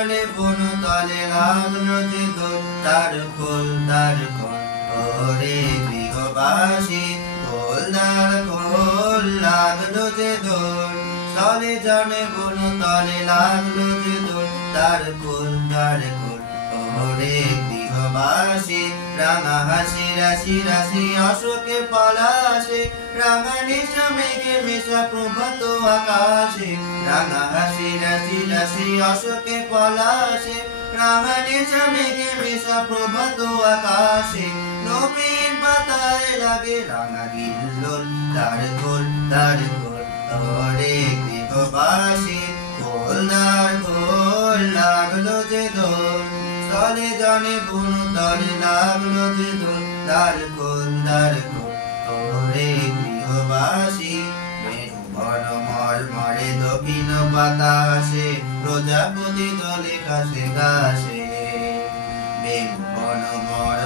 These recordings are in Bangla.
জলে বন তলে লাগলো যে দোল তার খোল ওরে গৃহবাসী খোলদার খোল লাগলো যে দোল তলে জলে বন তলে লাগলো যে দোল তার খোল ওরে গৃহবাসী রাঙা হাসি রাশি রাশি অশোকে পলাশে রাঙা নিশা মেঘে মেশা প্রভাত আকাশে রাঙা হাসি রাশি রাশি অশোকে পলাশে রাঙা নিশা মেঘে মেশা প্রভাত আকাশে নবীন পাতায় লাগে রাঙা গিল্লোল তার খোল ওরে গৃহবাসী খোলদার খোল লাগলো যে দোল তলে জনে বুন তলে লাগলো যে দোল তার খোল ওরে গৃহবাসী বন মরে দক্ষিণ বাতাসে প্রজাপতি দলে ঘাসে ঘাসে বন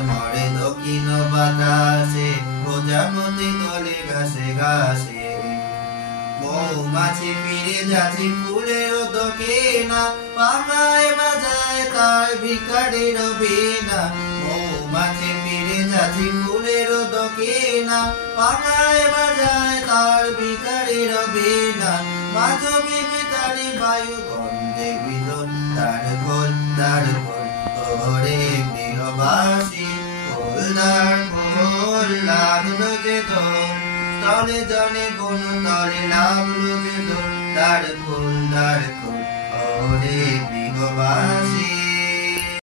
মরে দক্ষিণ বাতাসে প্রজাপতি দলে ঘাসে ঘাসে মৌমাছি ফিরে যাচ্ছে ফুলের দোকেনা পাখায় বাজায় তার ভিখারির বীণা মৌমাছি ফিরে যাচ্ছে ফুলের দোকেনা পাখায় বাজায় তার ভিখারির বীণা মাধবী ভিতারি বায়ু গন্ধে বিজন তার খোল ওরে গৃহবাসী খোলদার খোল লাগলো যে দোল তলে জলে বন তলে লাগলো যে দোল তার খোল ওরে গৃহবাসী